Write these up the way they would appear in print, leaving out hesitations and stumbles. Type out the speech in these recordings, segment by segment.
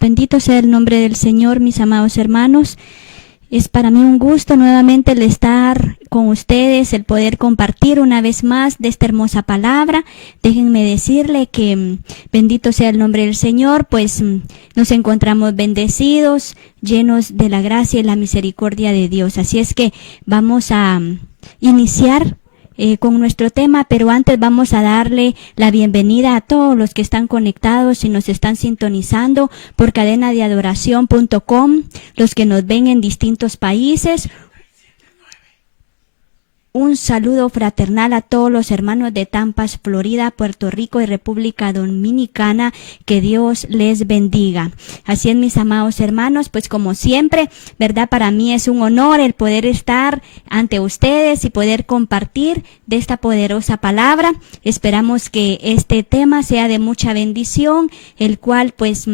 Bendito sea el nombre del Señor, mis amados hermanos. Es para mí un gusto nuevamente el estar con ustedes, el poder compartir una vez más de esta hermosa palabra. Déjenme decirle que bendito sea el nombre del Señor, pues nos encontramos bendecidos, llenos de la gracia y la misericordia de Dios. Así es que vamos a iniciar con nuestro tema, pero antes vamos a darle la bienvenida a todos los que están conectados y nos están sintonizando por cadenadeadoración.com, los que nos ven en distintos países. Un saludo fraternal a todos los hermanos de Tampas, Florida, Puerto Rico y República Dominicana. Que Dios les bendiga. Así es, mis amados hermanos, pues como siempre, ¿verdad? Para mí es un honor el poder estar ante ustedes y poder compartir de esta poderosa palabra. Esperamos que este tema sea de mucha bendición, el cual pues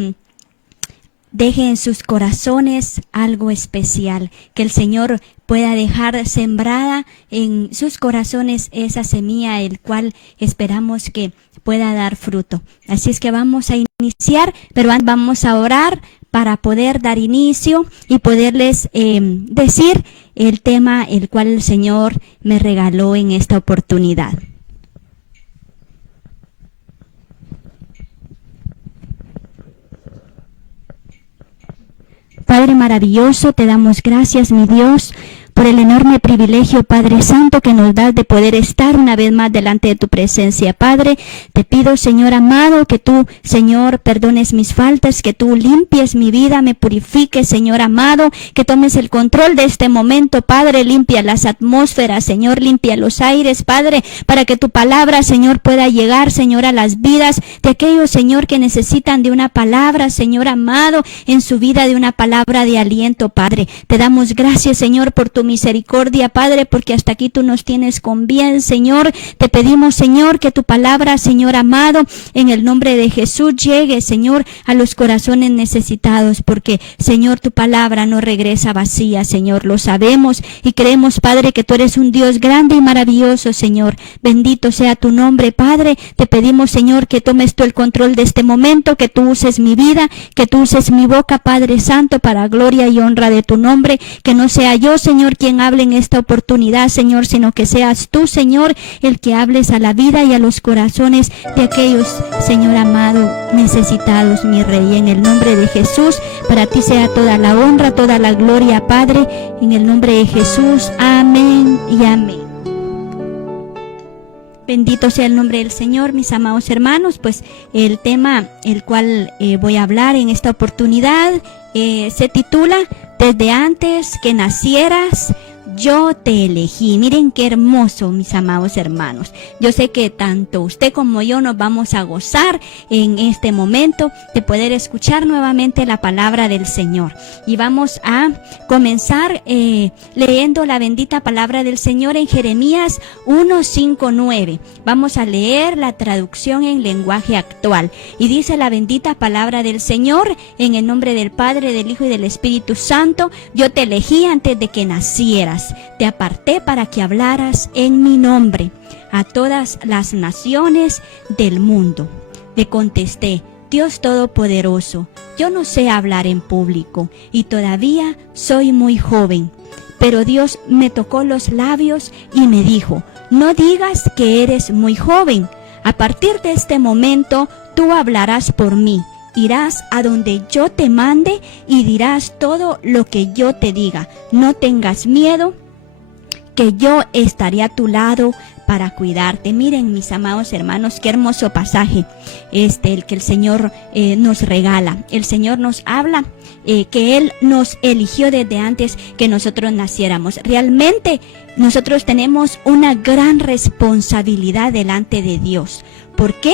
deje en sus corazones algo especial, que el Señor pueda dejar sembrada en sus corazones esa semilla, el cual esperamos que pueda dar fruto. Así es que vamos a iniciar, pero antes vamos a orar para poder dar inicio y poderles decir el tema el cual el Señor me regaló en esta oportunidad. Padre maravilloso, te damos gracias, mi Dios, por el enorme privilegio, Padre Santo, que nos das de poder estar una vez más delante de tu presencia. Padre, te pido, Señor amado, que tú, Señor, perdones mis faltas, que tú limpies mi vida, me purifiques, Señor amado, que tomes el control de este momento, Padre, limpia las atmósferas, Señor, limpia los aires, Padre, para que tu palabra, Señor, pueda llegar, Señor, a las vidas de aquellos, Señor, que necesitan de una palabra, Señor amado, en su vida, de una palabra de aliento, Padre. Te damos gracias, Señor, por tu misericordia, Padre, porque hasta aquí tú nos tienes con bien, Señor. Te pedimos, Señor, que tu palabra, Señor amado, en el nombre de Jesús llegue, Señor, a los corazones necesitados, porque, Señor, tu palabra no regresa vacía, Señor, lo sabemos y creemos, Padre, que tú eres un Dios grande y maravilloso, Señor. Bendito sea tu nombre, Padre. Te pedimos, Señor, que tomes tú el control de este momento, que tú uses mi vida, que tú uses mi boca, Padre Santo, para gloria y honra de tu nombre, que no sea yo, Señor, quien hable en esta oportunidad, Señor, sino que seas tú, Señor, el que hables a la vida y a los corazones de aquellos, Señor amado, necesitados, mi Rey. En el nombre de Jesús, para ti sea toda la honra, toda la gloria, Padre, en el nombre de Jesús. Amén y amén. Bendito sea el nombre del Señor, mis amados hermanos. Pues el tema el cual voy a hablar en esta oportunidad se titula Desde antes que nacieras, yo te elegí. Miren qué hermoso, mis amados hermanos. Yo sé que tanto usted como yo nos vamos a gozar en este momento de poder escuchar nuevamente la palabra del Señor. Y vamos a comenzar leyendo la bendita palabra del Señor en Jeremías 1:5-9. Vamos a leer la traducción en lenguaje actual. Y dice la bendita palabra del Señor: en el nombre del Padre, del Hijo y del Espíritu Santo, yo te elegí antes de que nacieras. Te aparté para que hablaras en mi nombre a todas las naciones del mundo. Le contesté: Dios Todopoderoso, yo no sé hablar en público y todavía soy muy joven. Pero Dios me tocó los labios y me dijo: no digas que eres muy joven. A partir de este momento tú hablarás por mí. Irás a donde yo te mande y dirás todo lo que yo te diga. No tengas miedo, que yo estaré a tu lado para cuidarte. Miren, mis amados hermanos, qué hermoso pasaje el que el Señor nos regala. El Señor nos habla que Él nos eligió desde antes que nosotros naciéramos. Realmente nosotros tenemos una gran responsabilidad delante de Dios. ¿Por qué?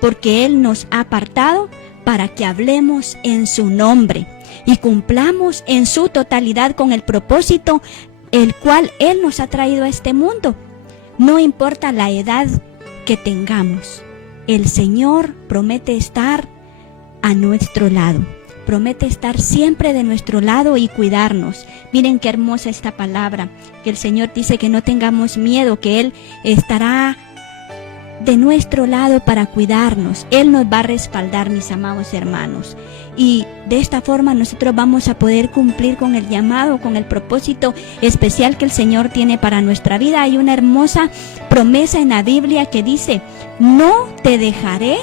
Porque Él nos ha apartado para que hablemos en su nombre y cumplamos en su totalidad con el propósito el cual Él nos ha traído a este mundo. No importa la edad que tengamos, el Señor promete estar a nuestro lado, promete estar siempre de nuestro lado y cuidarnos. Miren qué hermosa esta palabra, que el Señor dice que no tengamos miedo, que Él estará de nuestro lado para cuidarnos. Él nos va a respaldar, mis amados hermanos. Y de esta forma nosotros vamos a poder cumplir con el llamado, con el propósito especial que el Señor tiene para nuestra vida. Hay una hermosa promesa en la Biblia que dice: no te dejaré,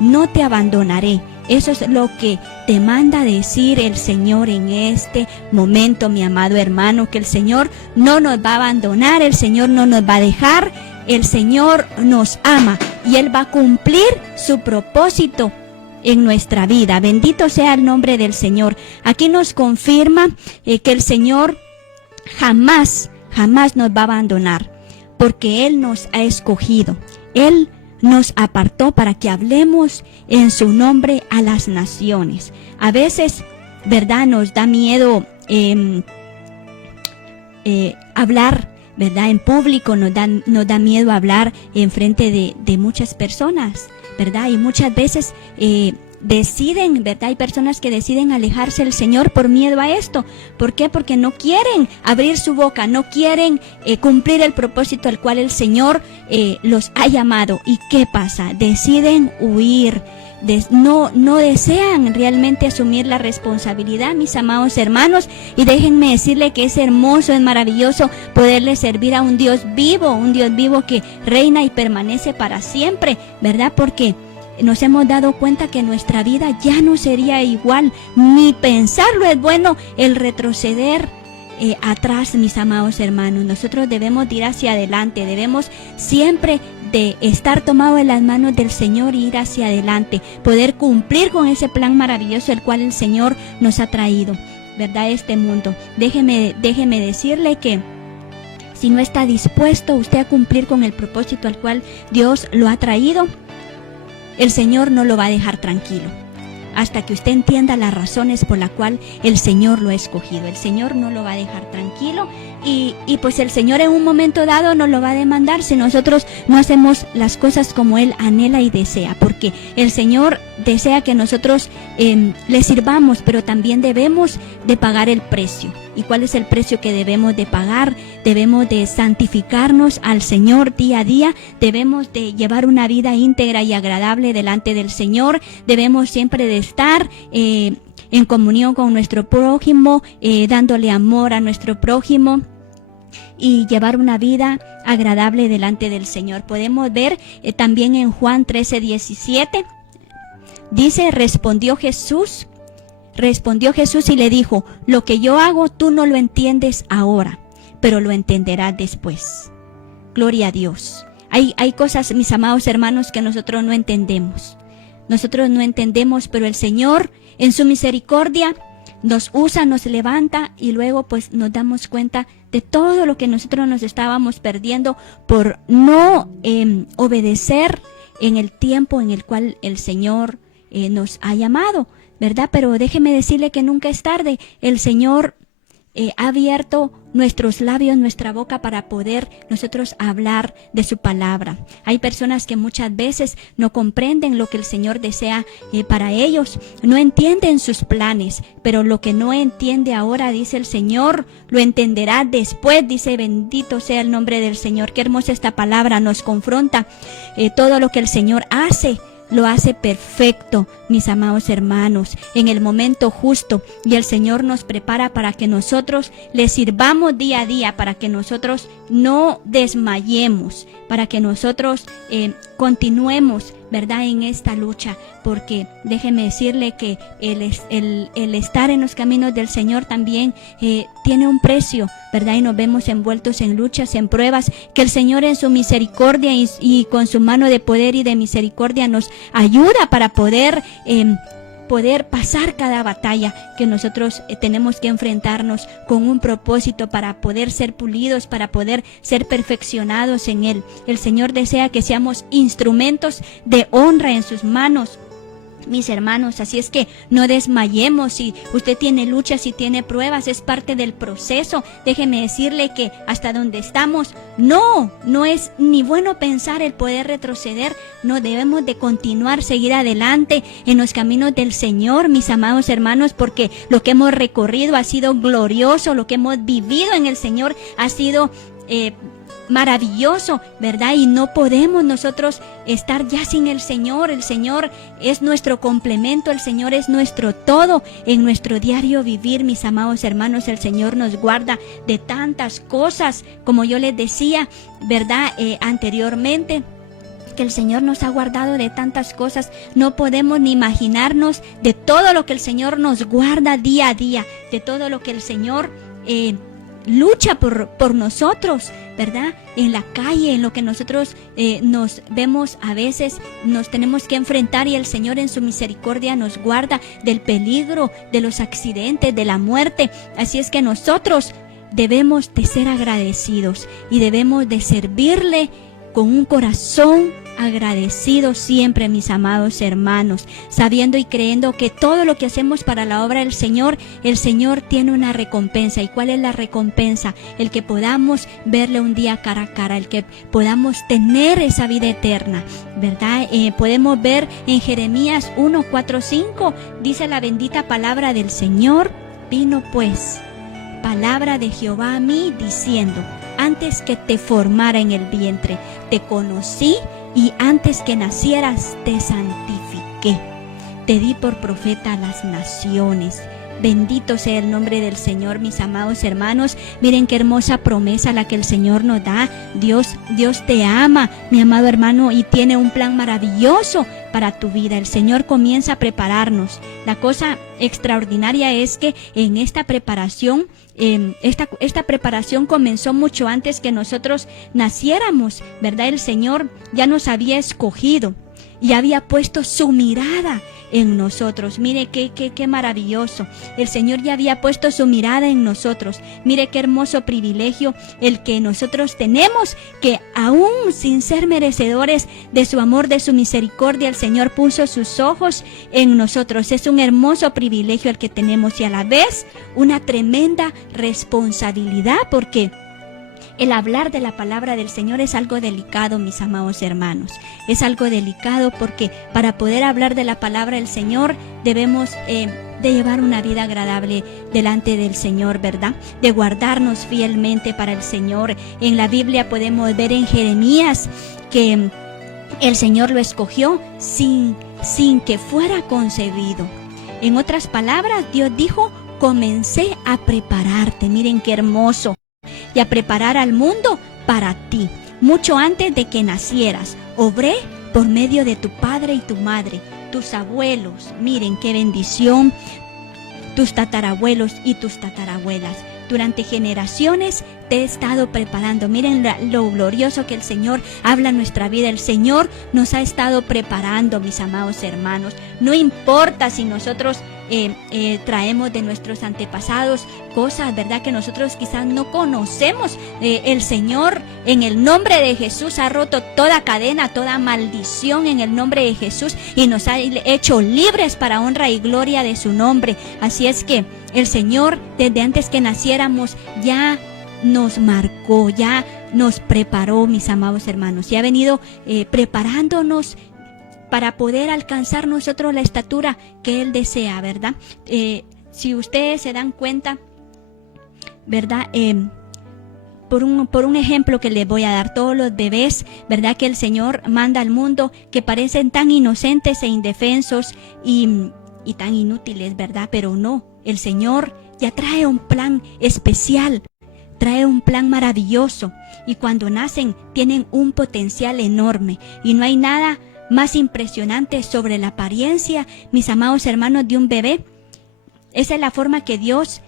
no te abandonaré. Eso es lo que te manda decir el Señor en este momento, mi amado hermano, que el Señor no nos va a abandonar, el Señor no nos va a dejar, el Señor nos ama y Él va a cumplir su propósito en nuestra vida. Bendito sea el nombre del Señor. Aquí nos confirma que el Señor jamás nos va a abandonar, porque Él nos ha escogido. Él nos apartó para que hablemos en su nombre a las naciones. A veces, ¿verdad?, nos da miedo hablar, ¿verdad?, en público, nos da miedo hablar en frente de muchas personas, ¿verdad? Y muchas veces deciden, ¿verdad? Hay personas que deciden alejarse del Señor por miedo a esto. ¿Por qué? Porque no quieren abrir su boca, no quieren cumplir el propósito al cual el Señor los ha llamado. ¿Y qué pasa? Deciden huir. No desean realmente asumir la responsabilidad, mis amados hermanos. Y déjenme decirle que es hermoso, es maravilloso poderle servir a un Dios vivo que reina y permanece para siempre, ¿verdad? Porque nos hemos dado cuenta que nuestra vida ya no sería igual. Ni pensarlo es bueno el retroceder atrás, mis amados hermanos. Nosotros debemos ir hacia adelante, debemos siempre de estar tomados en las manos del Señor y ir hacia adelante, poder cumplir con ese plan maravilloso el cual el Señor nos ha traído, ¿verdad?, a este mundo. Déjeme decirle que si no está dispuesto usted a cumplir con el propósito al cual Dios lo ha traído, el Señor no lo va a dejar tranquilo hasta que usted entienda las razones por las cuales el Señor lo ha escogido. El Señor no lo va a dejar tranquilo y pues el Señor en un momento dado nos lo va a demandar si nosotros no hacemos las cosas como Él anhela y desea, porque el Señor desea que nosotros le sirvamos, pero también debemos de pagar el precio. ¿Y cuál es el precio que debemos de pagar? Debemos de santificarnos al Señor día a día, debemos de llevar una vida íntegra y agradable delante del Señor, debemos siempre de estar en comunión con nuestro prójimo, dándole amor a nuestro prójimo y llevar una vida agradable delante del Señor. Podemos ver también en Juan 13:17, dice: respondió Jesús y le dijo: lo que yo hago tú no lo entiendes ahora, pero lo entenderás después. Gloria a Dios. Hay cosas, mis amados hermanos, que nosotros no entendemos. Nosotros no entendemos, pero el Señor en su misericordia nos usa, nos levanta y luego pues nos damos cuenta de todo lo que nosotros nos estábamos perdiendo por no obedecer en el tiempo en el cual el Señor nos ha llamado, ¿verdad? Pero déjeme decirle que nunca es tarde. El Señor ha abierto nuestros labios, nuestra boca para poder nosotros hablar de su palabra. Hay personas que muchas veces no comprenden lo que el Señor desea para ellos, no entienden sus planes, pero lo que no entiende ahora, dice el Señor, lo entenderá después. Dice: bendito sea el nombre del Señor. Qué hermosa esta palabra, nos confronta. Todo lo que el Señor hace, lo hace perfecto, mis amados hermanos, en el momento justo, y el Señor nos prepara para que nosotros le sirvamos día a día, para que nosotros no desmayemos, para que nosotros continuemos, ¿verdad?, en esta lucha, porque déjeme decirle que el estar en los caminos del Señor también tiene un precio, ¿verdad? Y nos vemos envueltos en luchas, en pruebas, que el Señor en su misericordia y con su mano de poder y de misericordia nos ayuda para poder pasar cada batalla que nosotros tenemos que enfrentarnos con un propósito para poder ser pulidos, para poder ser perfeccionados en Él. El Señor desea que seamos instrumentos de honra en sus manos, mis hermanos. Así es que no desmayemos. Si usted tiene luchas, si tiene pruebas, es parte del proceso. Déjeme decirle que hasta donde estamos no es ni bueno pensar el poder retroceder. No, debemos de continuar, seguir adelante en los caminos del Señor, mis amados hermanos, porque lo que hemos recorrido ha sido glorioso, lo que hemos vivido en el Señor ha sido maravilloso, ¿verdad? Y no podemos nosotros estar ya sin el Señor. El Señor es nuestro complemento, el Señor es nuestro todo en nuestro diario vivir, mis amados hermanos. El Señor nos guarda de tantas cosas, como yo les decía, ¿verdad? Anteriormente, que el Señor nos ha guardado de tantas cosas. No podemos ni imaginarnos de todo lo que el Señor nos guarda día a día, de todo lo que el Señor lucha por nosotros, ¿verdad? En la calle, en lo que nosotros nos vemos a veces, nos tenemos que enfrentar, y el Señor en su misericordia nos guarda del peligro, de los accidentes, de la muerte. Así es que nosotros debemos de ser agradecidos y debemos de servirle con un corazón agradecido siempre, mis amados hermanos, sabiendo y creyendo que todo lo que hacemos para la obra del Señor, el Señor tiene una recompensa. ¿Y cuál es la recompensa? El que podamos verle un día cara a cara, el que podamos tener esa vida eterna, ¿verdad? Podemos ver en Jeremías 1:4-5, dice la bendita palabra del Señor: vino pues palabra de Jehová a mí diciendo: antes que te formara en el vientre, te conocí, y antes que nacieras te santifiqué. Te di por profeta a las naciones. Bendito sea el nombre del Señor, mis amados hermanos. Miren qué hermosa promesa la que el Señor nos da. Dios te ama, mi amado hermano, y tiene un plan maravilloso para tu vida. El Señor comienza a prepararnos. La cosa extraordinaria es que en esta preparación, esta preparación comenzó mucho antes que nosotros naciéramos, ¿verdad? El Señor ya nos había escogido y había puesto su mirada en nosotros. Mire qué maravilloso. El Señor ya había puesto su mirada en nosotros. Mire qué hermoso privilegio el que nosotros tenemos, que aún sin ser merecedores de su amor, de su misericordia, el Señor puso sus ojos en nosotros. Es un hermoso privilegio el que tenemos, y a la vez una tremenda responsabilidad, porque el hablar de la palabra del Señor es algo delicado, mis amados hermanos. Es algo delicado porque para poder hablar de la palabra del Señor debemos de llevar una vida agradable delante del Señor, ¿verdad? De guardarnos fielmente para el Señor. En la Biblia podemos ver en Jeremías que el Señor lo escogió sin que fuera concebido. En otras palabras, Dios dijo: comencé a prepararte. Miren qué hermoso. Y a preparar al mundo para ti, mucho antes de que nacieras. Obré por medio de tu padre y tu madre, tus abuelos. Miren qué bendición. Tus tatarabuelos y tus tatarabuelas. Durante generaciones te he estado preparando. Miren lo glorioso que el Señor habla en nuestra vida. El Señor nos ha estado preparando, mis amados hermanos. No importa si nosotros traemos de nuestros antepasados cosas, ¿verdad?, que nosotros quizás no conocemos. El Señor, en el nombre de Jesús, ha roto toda cadena, toda maldición en el nombre de Jesús, y nos ha hecho libres para honra y gloria de su nombre. Así es que el Señor, desde antes que naciéramos, ya nos marcó, ya nos preparó, mis amados hermanos, y ha venido preparándonos para poder alcanzar nosotros la estatura que Él desea, ¿verdad? Si ustedes se dan cuenta, ¿verdad? Por un ejemplo que les voy a dar, todos los bebés, ¿verdad?, que el Señor manda al mundo, que parecen tan inocentes e indefensos y tan inútiles, ¿verdad? Pero no, el Señor ya trae un plan especial, trae un plan maravilloso, y cuando nacen tienen un potencial enorme, y no hay nada más impresionante sobre la apariencia, mis amados hermanos, de un bebé. Esa es la forma que Dios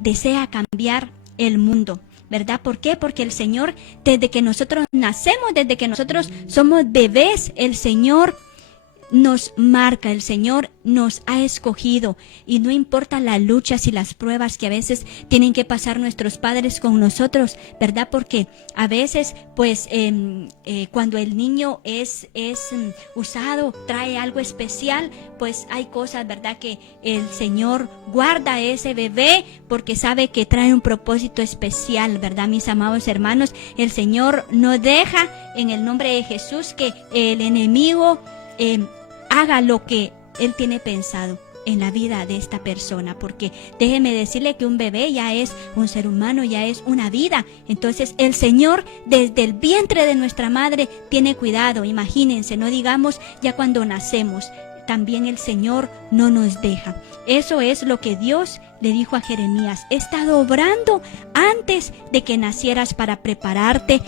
desea cambiar el mundo, ¿verdad? ¿Por qué? Porque el Señor, desde que nosotros nacemos, desde que nosotros somos bebés, el Señor nos marca, el Señor nos ha escogido, y no importa las luchas y las pruebas que a veces tienen que pasar nuestros padres con nosotros, ¿verdad? Porque a veces, pues, cuando el niño es usado, trae algo especial, pues hay cosas, ¿verdad?, que el Señor guarda a ese bebé porque sabe que trae un propósito especial, ¿verdad, mis amados hermanos? El Señor no deja, en el nombre de Jesús, que el enemigo haga lo que Él tiene pensado. en la vida de esta persona, porque déjeme decirle que un bebé ya es un ser humano, ya es una vida. Entonces el Señor desde el vientre de nuestra madre tiene cuidado. Imagínense, no digamos ya cuando nacemos, también el Señor no nos deja. Eso es lo que Dios le dijo a Jeremías: he estado obrando antes de que nacieras para prepararte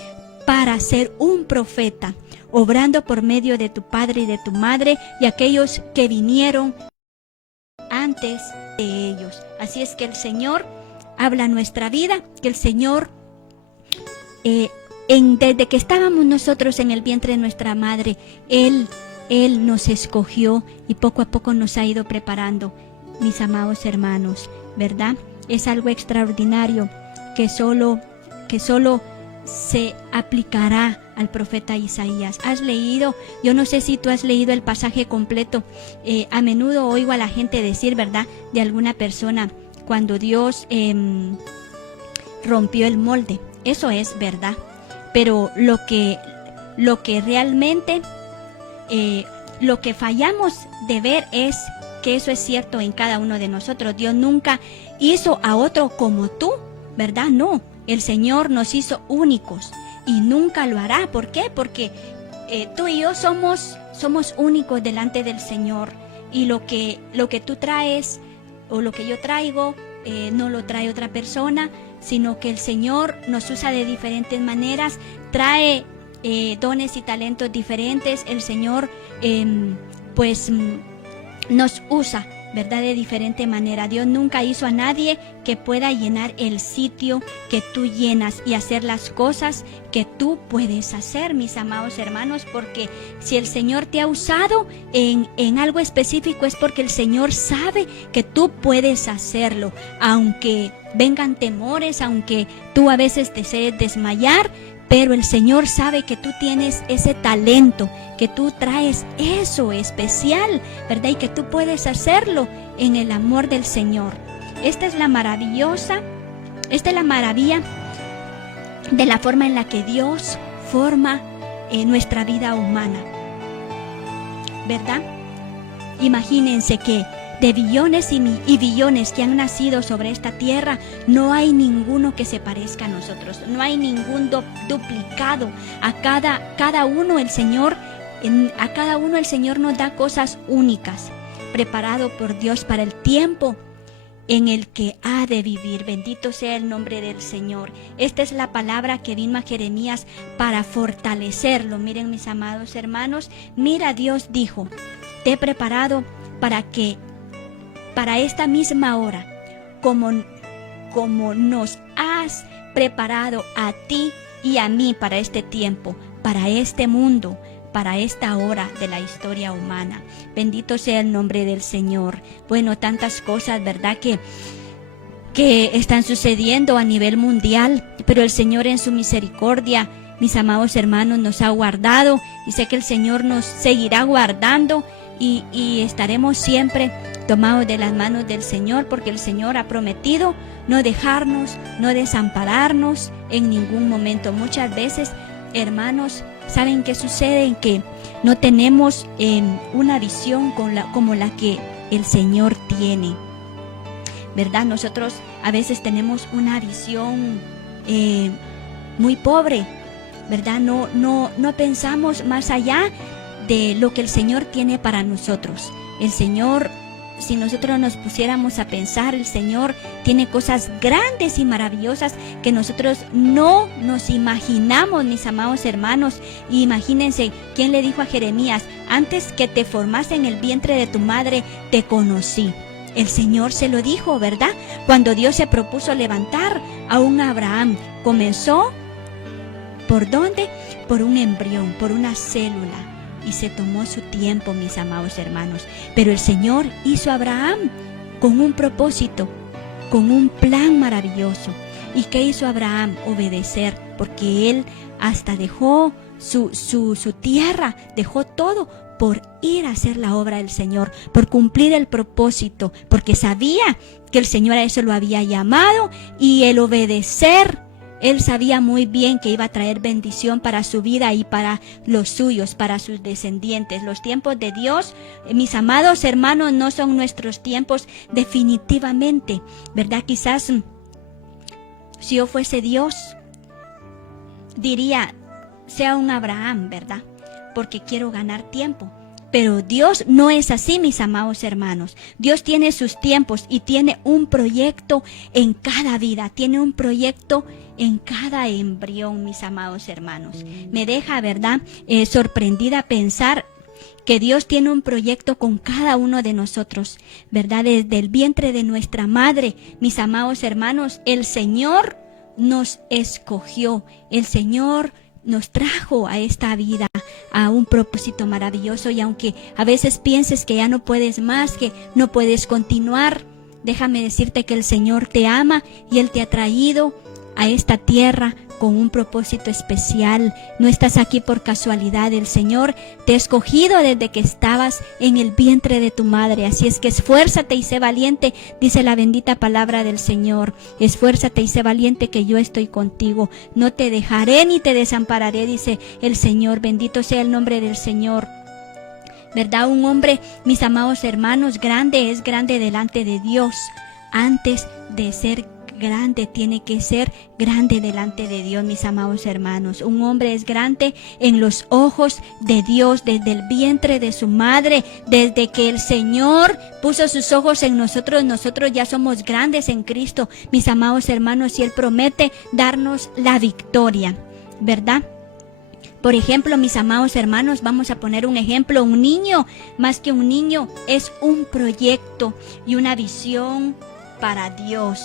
para ser un profeta, obrando por medio de tu padre y de tu madre y aquellos que vinieron antes de ellos. Así es que el Señor habla nuestra vida, que el Señor desde que estábamos nosotros en el vientre de nuestra madre, Él nos escogió y poco a poco nos ha ido preparando, mis amados hermanos, ¿verdad? Es algo extraordinario que solo se aplicará al profeta Isaías. ¿Has leído? Yo no sé si tú has leído el pasaje completo. A menudo oigo a la gente decir, ¿verdad?, de alguna persona, cuando Dios rompió el molde. Eso es verdad. Pero lo que realmente, lo que fallamos de ver es que eso es cierto en cada uno de nosotros. Dios nunca hizo a otro como tú, ¿verdad? No. El Señor nos hizo únicos y nunca lo hará. ¿Por qué? Porque tú y yo somos únicos delante del Señor, y lo que tú traes o lo que yo traigo no lo trae otra persona, sino que el Señor nos usa de diferentes maneras, trae dones y talentos diferentes. El Señor nos usa, ¿verdad?, de diferente manera. Dios nunca hizo a nadie que pueda llenar el sitio que tú llenas y hacer las cosas que tú puedes hacer, mis amados hermanos, porque si el Señor te ha usado en algo específico es porque el Señor sabe que tú puedes hacerlo, aunque vengan temores, aunque tú a veces desees desmayar, pero el Señor sabe que tú tienes ese talento, que tú traes eso especial, ¿verdad? Y que tú puedes hacerlo en el amor del Señor. Esta es la maravilla de la forma en la que Dios forma nuestra vida humana, ¿verdad? Imagínense que de billones y billones que han nacido sobre esta tierra, no hay ninguno que se parezca a nosotros, no hay ningún duplicado. A cada uno el Señor nos da cosas únicas, preparado por Dios para el tiempo en el que ha de vivir. Bendito sea el nombre del Señor. Esta es la palabra que vino a Jeremías para fortalecerlo. Miren, mis amados hermanos, mira, Dios dijo: te he preparado para esta misma hora, como nos has preparado a ti y a mí para este tiempo, para este mundo, para esta hora de la historia humana. Bendito sea el nombre del Señor. Bueno, tantas cosas, ¿verdad?, que están sucediendo a nivel mundial, pero el Señor en su misericordia, mis amados hermanos, nos ha guardado, y sé que el Señor nos seguirá guardando y estaremos siempre tomados de las manos del Señor, porque el Señor ha prometido no dejarnos, no desampararnos en ningún momento. Muchas veces, hermanos, ¿saben qué sucede? En que no tenemos una visión como la que el Señor tiene, ¿verdad? Nosotros a veces tenemos una visión muy pobre, ¿verdad? No pensamos más allá de lo que el Señor tiene para nosotros. El Señor, si nosotros nos pusiéramos a pensar, el Señor tiene cosas grandes y maravillosas que nosotros no nos imaginamos, mis amados hermanos. Y imagínense, ¿quién le dijo a Jeremías: antes que te formase en el vientre de tu madre, te conocí? El Señor se lo dijo, ¿verdad? Cuando Dios se propuso levantar a un Abraham, comenzó, ¿por dónde? Por un embrión, por una célula. Y se tomó su tiempo, mis amados hermanos. Pero el Señor hizo a Abraham con un propósito, con un plan maravilloso. ¿Y qué hizo Abraham? Obedecer, porque él hasta dejó su tierra, dejó todo por ir a hacer la obra del Señor, por cumplir el propósito, porque sabía que el Señor a eso lo había llamado, y el obedecer Él sabía muy bien que iba a traer bendición para su vida y para los suyos, para sus descendientes. Los tiempos de Dios, mis amados hermanos, no son nuestros tiempos definitivamente, ¿verdad? Quizás si yo fuese Dios, diría, sea un Abraham, ¿verdad? Porque quiero ganar tiempo. Pero Dios no es así, mis amados hermanos. Dios tiene sus tiempos y tiene un proyecto en cada vida, tiene un proyecto en cada embrión, mis amados hermanos. Me deja, ¿verdad?, sorprendida pensar que Dios tiene un proyecto con cada uno de nosotros, ¿verdad? Desde el vientre de nuestra madre, mis amados hermanos, el Señor nos escogió, el Señor nos trajo a esta vida, a un propósito maravilloso. Y aunque a veces pienses que ya no puedes más, que no puedes continuar, déjame decirte que el Señor te ama y Él te ha traído a esta tierra con un propósito especial. No estás aquí por casualidad. El Señor te ha escogido desde que estabas en el vientre de tu madre. Así es que esfuérzate y sé valiente, dice la bendita palabra del Señor. Esfuérzate y sé valiente, que yo estoy contigo. No te dejaré ni te desampararé, dice el Señor. Bendito sea el nombre del Señor. ¿Verdad? Un hombre, mis amados hermanos, grande es grande delante de Dios. Antes de ser grande, tiene que ser grande delante de Dios, mis amados hermanos. Un hombre es grande en los ojos de Dios desde el vientre de su madre. Desde que el Señor puso sus ojos en nosotros, nosotros ya somos grandes en Cristo, mis amados hermanos, y Él promete darnos la victoria, ¿verdad? Por ejemplo, mis amados hermanos, vamos a poner un ejemplo. Un niño, más que un niño, es un proyecto y una visión para Dios,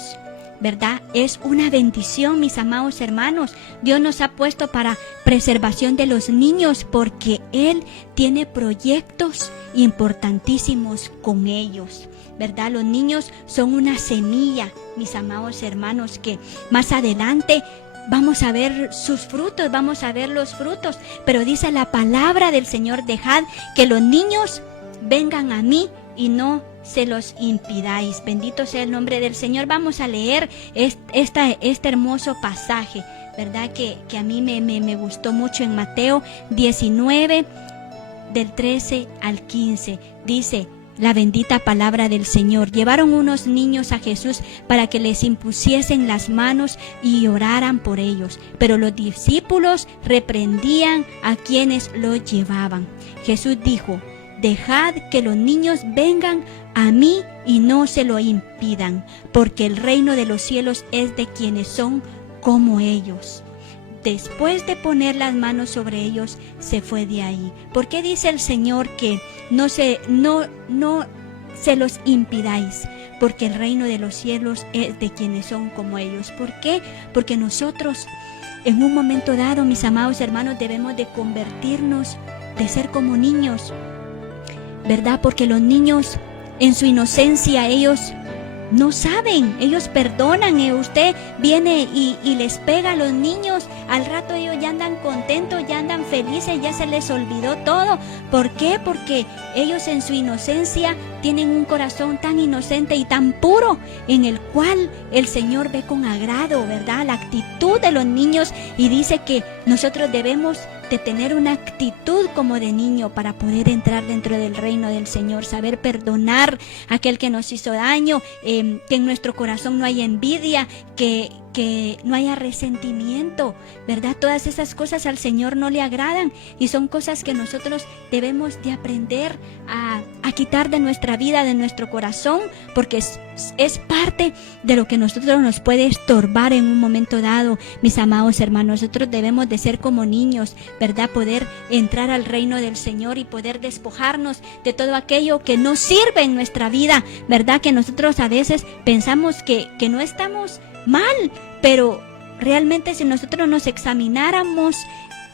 ¿verdad? Es una bendición, mis amados hermanos. Dios nos ha puesto para preservación de los niños porque Él tiene proyectos importantísimos con ellos, ¿verdad? Los niños son una semilla, mis amados hermanos, que más adelante vamos a ver sus frutos, vamos a ver los frutos. Pero dice la palabra del Señor: dejad que los niños vengan a mí y no se los impidáis. Bendito sea el nombre del Señor. Vamos a leer este hermoso pasaje, ¿verdad? Que a mí me gustó mucho, en Mateo 19, del 13 al 15. Dice la bendita palabra del Señor: llevaron unos niños a Jesús para que les impusiesen las manos y oraran por ellos. Pero los discípulos reprendían a quienes los llevaban. Jesús dijo: dejad que los niños vengan a mí y no se lo impidan, porque el reino de los cielos es de quienes son como ellos. Después de poner las manos sobre ellos, se fue de ahí. ¿Por qué dice el Señor que no se los impidáis? Porque el reino de los cielos es de quienes son como ellos. ¿Por qué? Porque nosotros, en un momento dado, mis amados hermanos, debemos de convertirnos, de ser como niños, ¿verdad? Porque los niños, en su inocencia, ellos no saben, ellos perdonan. Usted viene y les pega a los niños, al rato ellos ya andan contentos, ya andan felices, ya se les olvidó todo. ¿Por qué? Porque ellos en su inocencia tienen un corazón tan inocente y tan puro, en el cual el Señor ve con agrado, ¿verdad?, la actitud de los niños, y dice que nosotros debemos de tener una actitud como de niño para poder entrar dentro del reino del Señor, saber perdonar a aquel que nos hizo daño, que en nuestro corazón no haya envidia, que no haya resentimiento, ¿verdad? Todas esas cosas al Señor no le agradan, y son cosas que nosotros debemos de aprender a quitar de nuestra vida, de nuestro corazón, porque es parte de lo que nosotros nos puede estorbar en un momento dado, mis amados hermanos. Nosotros debemos de ser como niños, ¿verdad? Poder entrar al reino del Señor y poder despojarnos de todo aquello que no sirve en nuestra vida, ¿verdad? Que nosotros a veces pensamos que no estamos mal, pero realmente si nosotros nos examináramos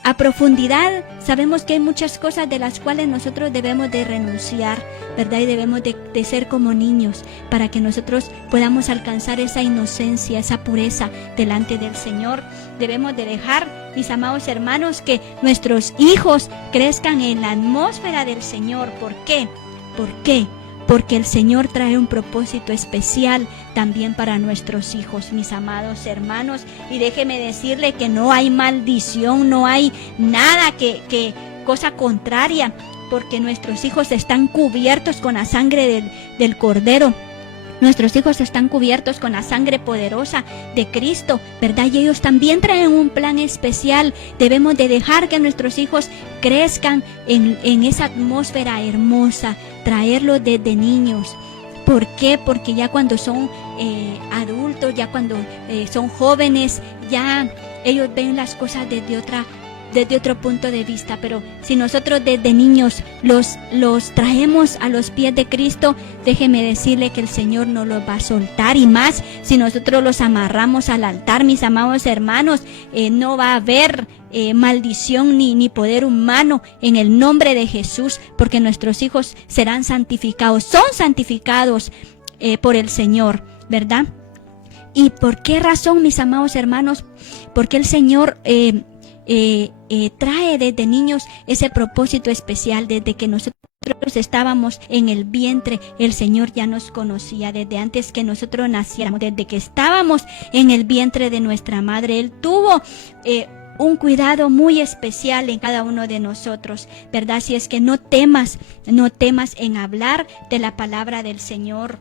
a profundidad, sabemos que hay muchas cosas de las cuales nosotros debemos de renunciar, ¿verdad? Y debemos de ser como niños para que nosotros podamos alcanzar esa inocencia, esa pureza delante del Señor. Debemos de dejar, mis amados hermanos, que nuestros hijos crezcan en la atmósfera del Señor. ¿Por qué? ¿Por qué? porque el Señor trae un propósito especial también para nuestros hijos, mis amados hermanos. Y déjeme decirle que no hay maldición, no hay nada que cosa contraria, porque nuestros hijos están cubiertos con la sangre del Cordero. Nuestros hijos están cubiertos con la sangre poderosa de Cristo, ¿verdad? Y ellos también traen un plan especial. Debemos de dejar que nuestros hijos crezcan en esa atmósfera hermosa, traerlos desde niños. ¿Por qué? Porque ya cuando son adultos, ya cuando son jóvenes, ya ellos ven las cosas desde otro punto de vista. Pero si nosotros desde niños los traemos a los pies de Cristo, déjeme decirle que el Señor no los va a soltar, y más si nosotros los amarramos al altar, mis amados hermanos. No va a haber maldición ni poder humano en el nombre de Jesús, porque nuestros hijos serán santificados, son santificados por el Señor, ¿verdad? ¿Y por qué razón, mis amados hermanos? Porque el Señor trae desde niños ese propósito especial. Desde que nosotros estábamos en el vientre, el Señor ya nos conocía desde antes que nosotros naciéramos. Desde que estábamos en el vientre de nuestra madre, Él tuvo un cuidado muy especial en cada uno de nosotros, ¿verdad? Así es que no temas en hablar de la palabra del Señor.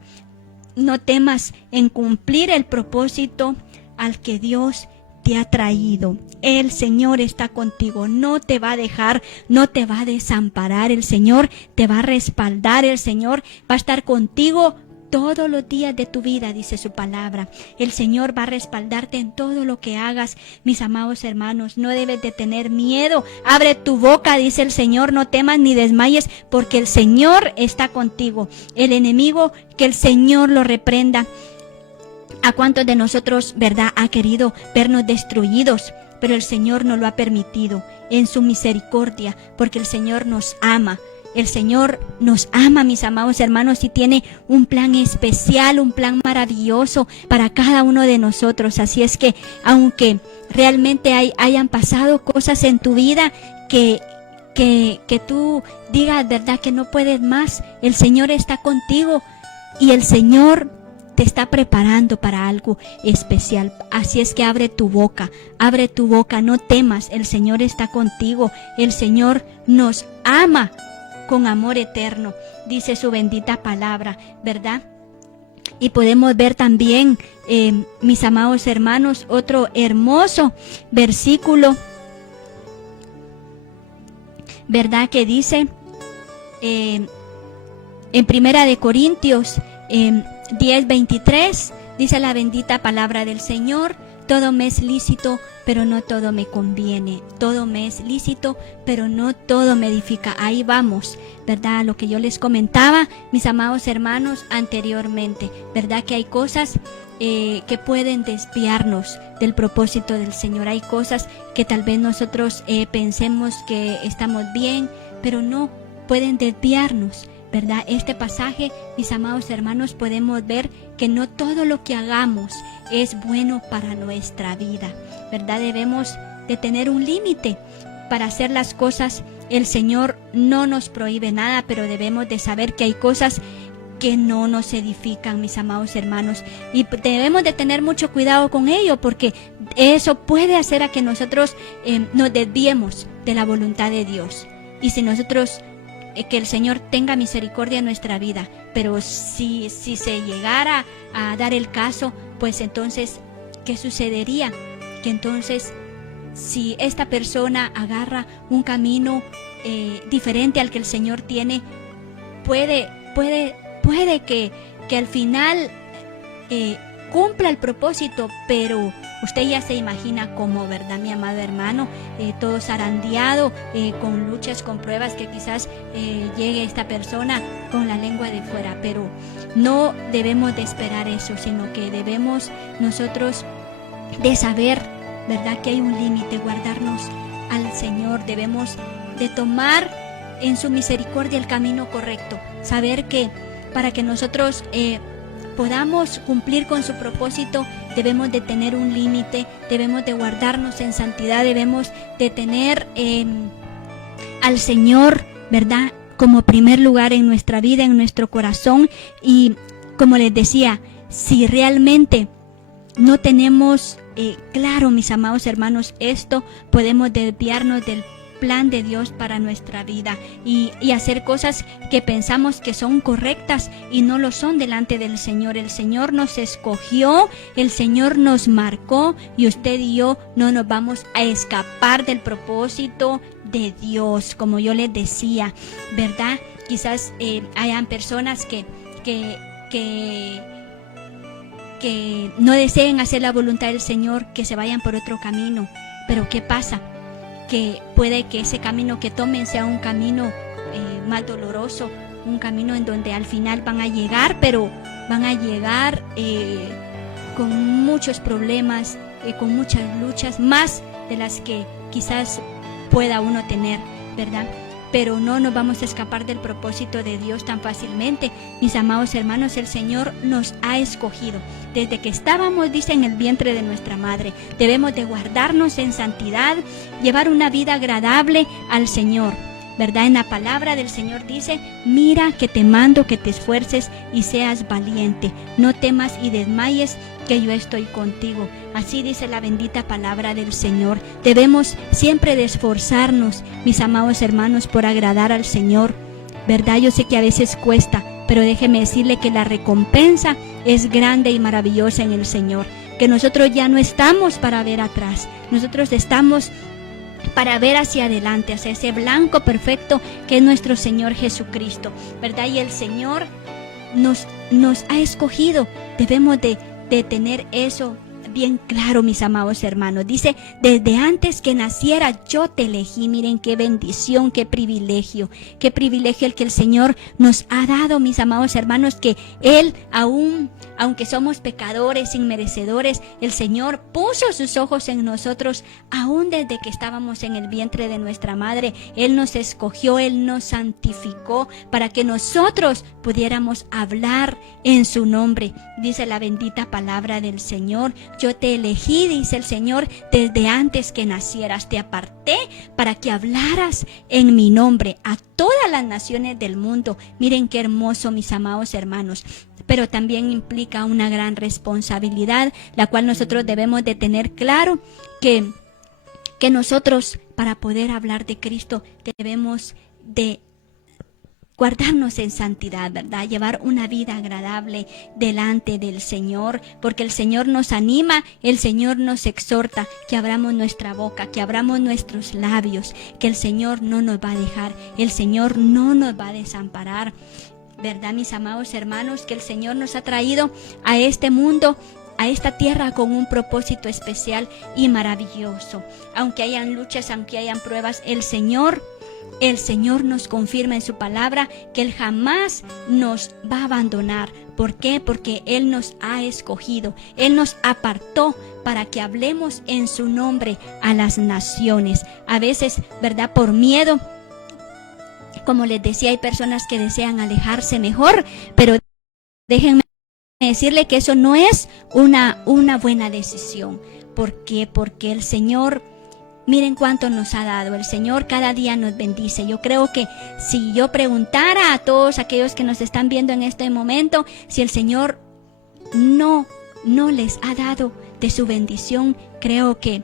No temas en cumplir el propósito al que Dios te ha traído. El Señor está contigo, no te va a dejar, no te va a desamparar. El Señor te va a respaldar, el Señor va a estar contigo todos los días de tu vida, dice su palabra. El Señor va a respaldarte en todo lo que hagas, mis amados hermanos. No debes de tener miedo. Abre tu boca, dice el Señor, no temas ni desmayes, porque el Señor está contigo. El enemigo, que el Señor lo reprenda. ¿A cuántos de nosotros, verdad, ha querido vernos destruidos? Pero el Señor no lo ha permitido en su misericordia, porque el Señor nos ama. El Señor nos ama, mis amados hermanos, y tiene un plan especial, un plan maravilloso para cada uno de nosotros. Así es que, aunque realmente hayan pasado cosas en tu vida que tú digas, verdad, que no puedes más, el Señor está contigo y el Señor te está preparando para algo especial. Así es que abre tu boca, no temas, el Señor está contigo. El Señor nos ama con amor eterno, dice su bendita palabra, ¿verdad? Y podemos ver también, mis amados hermanos, otro hermoso versículo, ¿verdad? Que dice en Primera de Corintios 10:23, dice la bendita palabra del Señor: todo me es lícito, pero no todo me conviene. Todo me es lícito, pero no todo me edifica. Ahí vamos, ¿verdad? Lo que yo les comentaba, mis amados hermanos, anteriormente, ¿verdad? Que hay cosas que pueden desviarnos del propósito del Señor. Hay cosas que tal vez nosotros pensemos que estamos bien, pero no, pueden desviarnos, ¿verdad? Este pasaje, mis amados hermanos, podemos ver que no todo lo que hagamos es bueno para nuestra vida, ¿verdad? Debemos de tener un límite para hacer las cosas. El Señor no nos prohíbe nada, pero debemos de saber que hay cosas que no nos edifican, mis amados hermanos, y debemos de tener mucho cuidado con ello, porque eso puede hacer a que nosotros nos desviemos de la voluntad de Dios. Y si nosotros que el Señor tenga misericordia en nuestra vida, pero si se llegara a dar el caso, pues entonces, ¿qué sucedería? Que entonces, si esta persona agarra un camino diferente al que el Señor tiene, puede que al final cumpla el propósito, pero usted ya se imagina cómo, ¿verdad, mi amado hermano? Todo zarandeado, con luchas, con pruebas, que quizás llegue esta persona con la lengua de fuera. Pero no debemos de esperar eso, sino que debemos nosotros de saber, ¿verdad?, que hay un límite, guardarnos al Señor. Debemos de tomar en su misericordia el camino correcto, saber que para que nosotros podamos cumplir con su propósito, debemos de tener un límite, debemos de guardarnos en santidad, debemos de tener al Señor, ¿verdad?, como primer lugar en nuestra vida, en nuestro corazón. Y como les decía, si realmente no tenemos claro, mis amados hermanos, esto, podemos desviarnos del plan de Dios para nuestra vida y hacer cosas que pensamos que son correctas y no lo son delante del Señor. El Señor nos escogió, el Señor nos marcó, y usted y yo no nos vamos a escapar del propósito de Dios, como yo les decía, ¿verdad? Quizás hayan personas que no deseen hacer la voluntad del Señor, que se vayan por otro camino. Pero ¿qué pasa? Que puede que ese camino que tomen sea un camino más doloroso, un camino en donde al final van a llegar, pero van a llegar con muchos problemas, con muchas luchas, más de las que quizás pueda uno tener, ¿verdad? Pero no nos vamos a escapar del propósito de Dios tan fácilmente. Mis amados hermanos, el Señor nos ha escogido. Desde que estábamos, dice, en el vientre de nuestra madre, debemos de guardarnos en santidad, llevar una vida agradable al Señor, ¿verdad? En la palabra del Señor dice: mira que te mando que te esfuerces y seas valiente, no temas y desmayes, que yo estoy contigo. Así dice la bendita palabra del Señor. Debemos siempre de esforzarnos, mis amados hermanos, por agradar al Señor, ¿verdad? Yo sé que a veces cuesta, pero déjeme decirle que la recompensa es grande y maravillosa en el Señor, que nosotros ya no estamos para ver atrás, nosotros estamos para ver hacia adelante, hacia ese blanco perfecto que es nuestro Señor Jesucristo, ¿verdad? Y el Señor nos ha escogido. Debemos de tener eso bien claro, mis amados hermanos. Dice: desde antes que naciera yo te elegí. Miren qué bendición, qué privilegio el que el Señor nos ha dado, mis amados hermanos, que Él, aunque somos pecadores, inmerecedores, el Señor puso sus ojos en nosotros, aún desde que estábamos en el vientre de nuestra madre. Él nos escogió, Él nos santificó para que nosotros pudiéramos hablar en su nombre. Dice la bendita palabra del Señor: yo te elegí, dice el Señor, desde antes que nacieras, te aparté para que hablaras en mi nombre a todas las naciones del mundo. Miren qué hermoso, mis amados hermanos. Pero también implica una gran responsabilidad, la cual nosotros debemos de tener claro, que nosotros, para poder hablar de Cristo, debemos de guardarnos en santidad, ¿verdad? Llevar una vida agradable delante del Señor, porque el Señor nos anima, el Señor nos exhorta que abramos nuestra boca, que abramos nuestros labios, que el Señor no nos va a dejar, el Señor no nos va a desamparar, ¿verdad, mis amados hermanos? Que el Señor nos ha traído a este mundo, a esta tierra, con un propósito especial y maravilloso. Aunque hayan luchas, aunque hayan pruebas, el Señor nos confirma en su palabra que Él jamás nos va a abandonar. ¿Por qué? Porque Él nos ha escogido, Él nos apartó para que hablemos en su nombre a las naciones. A veces, ¿verdad?, por miedo, como les decía, hay personas que desean alejarse mejor, pero déjenme decirle que eso no es una buena decisión. ¿Por qué? Porque el Señor, miren cuánto nos ha dado. El Señor cada día nos bendice. Yo creo que si yo preguntara a todos aquellos que nos están viendo en este momento, si el Señor no les ha dado de su bendición, creo que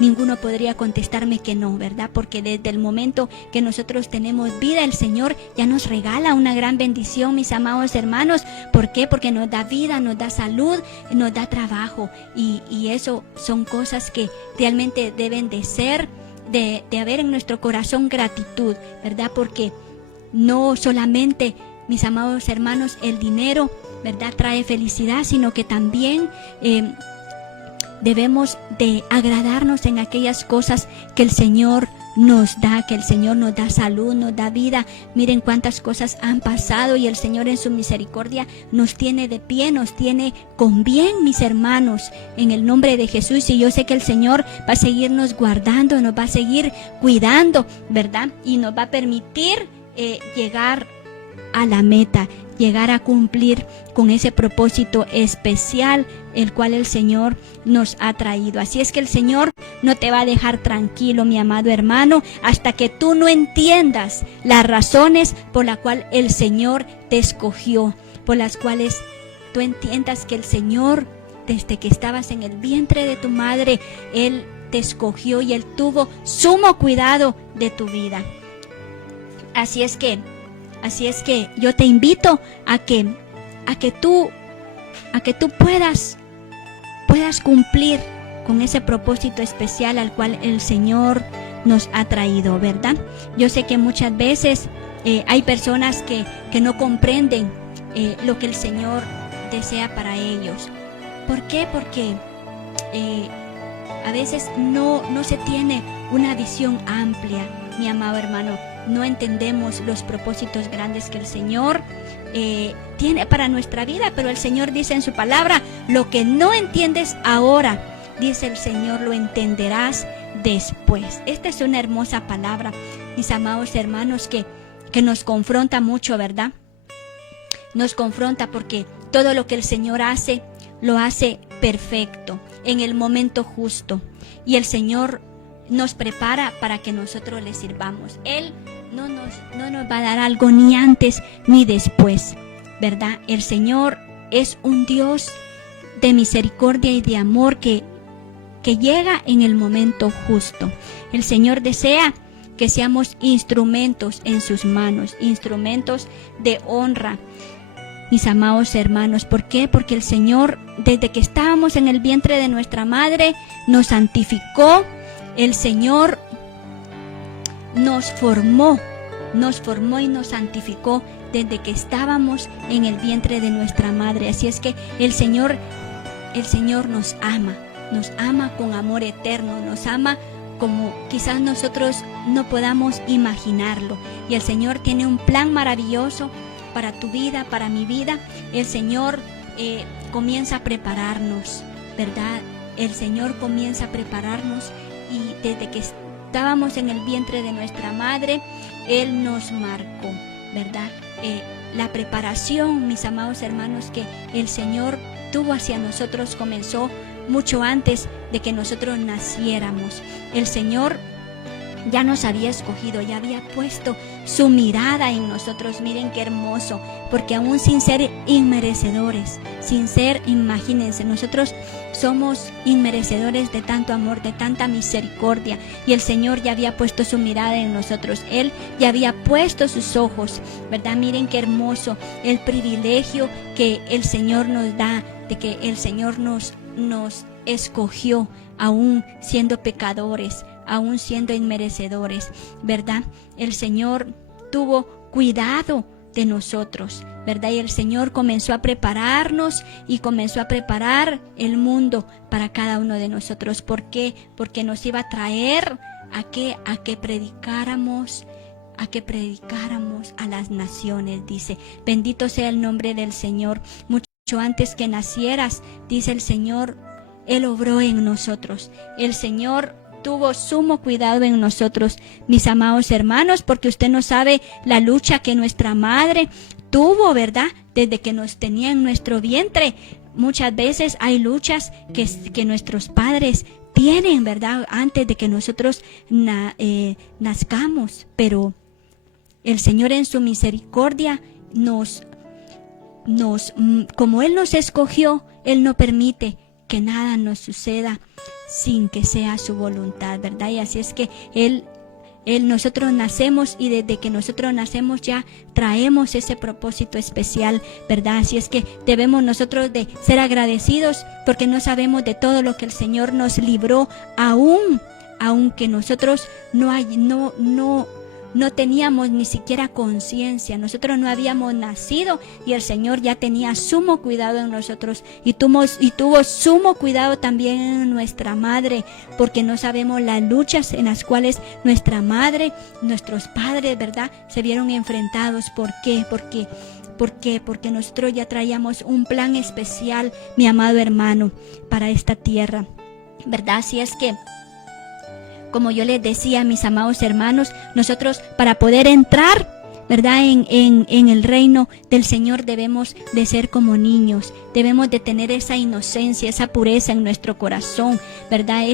ninguno podría contestarme que no, ¿verdad? Porque desde el momento que nosotros tenemos vida, el Señor ya nos regala una gran bendición, mis amados hermanos. ¿Por qué? Porque nos da vida, nos da salud, nos da trabajo. Y eso son cosas que realmente deben de ser, de haber en nuestro corazón gratitud, ¿verdad? Porque no solamente, mis amados hermanos, el dinero, ¿verdad?, trae felicidad, sino que también debemos de agradarnos en aquellas cosas que el Señor nos da, que el Señor nos da salud, nos da vida. Miren cuántas cosas han pasado y el Señor en su misericordia nos tiene de pie, nos tiene con bien, mis hermanos, en el nombre de Jesús. Y yo sé que el Señor va a seguirnos guardando, nos va a seguir cuidando, ¿verdad? Y nos va a permitir llegar a la meta, llegar a cumplir con ese propósito especial el cual el Señor nos ha traído. Así es que el Señor no te va a dejar tranquilo, mi amado hermano, hasta que tú no entiendas las razones por las cuales el Señor te escogió, por las cuales tú entiendas que el Señor, desde que estabas en el vientre de tu madre, Él te escogió y Él tuvo sumo cuidado de tu vida. Así es que yo te invito a que tú puedas cumplir con ese propósito especial al cual el Señor nos ha traído, ¿verdad? Yo sé que muchas veces hay personas que no comprenden lo que el Señor desea para ellos. ¿Por qué? Porque a veces no se tiene una visión amplia, mi amado hermano. No entendemos los propósitos grandes que el Señor tiene para nuestra vida, pero el Señor dice en su palabra, lo que no entiendes ahora, dice el Señor, lo entenderás después. Esta es una hermosa palabra, mis amados hermanos, que nos confronta mucho, ¿verdad? Nos confronta porque todo lo que el Señor hace, lo hace perfecto, en el momento justo. Y el Señor nos prepara para que nosotros le sirvamos. Él no nos va a dar algo ni antes ni después, ¿verdad? El Señor es un Dios de misericordia y de amor que llega en el momento justo. El Señor desea que seamos instrumentos en sus manos, instrumentos de honra, mis amados hermanos. ¿Por qué? Porque el Señor, desde que estábamos en el vientre de nuestra madre, nos santificó. El Señor nos formó y nos santificó desde que estábamos en el vientre de nuestra madre. Así es que el Señor nos ama con amor eterno, nos ama como quizás nosotros no podamos imaginarlo. Y el Señor tiene un plan maravilloso para tu vida, para mi vida. El Señor comienza a prepararnos, ¿verdad? El Señor comienza a prepararnos y desde que estábamos en el vientre de nuestra madre, Él nos marcó, ¿verdad? La preparación, mis amados hermanos, que el Señor tuvo hacia nosotros comenzó mucho antes de que nosotros naciéramos. El Señor ya nos había escogido, ya había puesto su mirada en nosotros. Miren qué hermoso, porque aún sin ser inmerecedores, imagínense, nosotros somos inmerecedores de tanto amor, de tanta misericordia, y el Señor ya había puesto su mirada en nosotros. Él ya había puesto sus ojos, ¿verdad? Miren qué hermoso el privilegio que el Señor nos da, de que el Señor nos escogió aún siendo pecadores, aún siendo inmerecedores, ¿verdad? El Señor tuvo cuidado de nosotros, ¿verdad? Y el Señor comenzó a prepararnos y comenzó a preparar el mundo para cada uno de nosotros. ¿Por qué? Porque nos iba a traer a que predicáramos a las naciones, dice. Bendito sea el nombre del Señor. Mucho antes que nacieras, dice el Señor, Él obró en nosotros. El Señor tuvo sumo cuidado en nosotros, mis amados hermanos, porque usted no sabe la lucha que nuestra madre tuvo, ¿verdad? Desde que nos tenía en nuestro vientre. Muchas veces hay luchas que nuestros padres tienen, ¿verdad? Antes de que nosotros nazcamos, pero el Señor en su misericordia como Él nos escogió, Él no permite que nada nos suceda sin que sea su voluntad, ¿verdad? Y así es que nosotros nacemos, y desde que nosotros nacemos ya traemos ese propósito especial, ¿verdad? Así es que debemos nosotros de ser agradecidos, porque no sabemos de todo lo que el Señor nos libró, aunque nosotros no teníamos ni siquiera conciencia. Nosotros no habíamos nacido y el Señor ya tenía sumo cuidado en nosotros, y tuvo sumo cuidado también en nuestra madre, porque no sabemos las luchas en las cuales nuestra madre, nuestros padres, ¿verdad?, se vieron enfrentados. ¿Por qué? Porque nosotros ya traíamos un plan especial, mi amado hermano, para esta tierra, ¿verdad? Así es que, como yo les decía, mis amados hermanos, nosotros para poder entrar ¿verdad? En el reino del Señor debemos de ser como niños, debemos de tener esa inocencia, esa pureza en nuestro corazón, ¿verdad?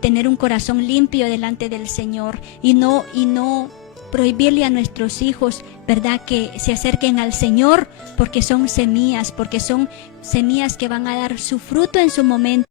Tener un corazón limpio delante del Señor y no prohibirle a nuestros hijos, ¿verdad?, que se acerquen al Señor, porque son semillas que van a dar su fruto en su momento.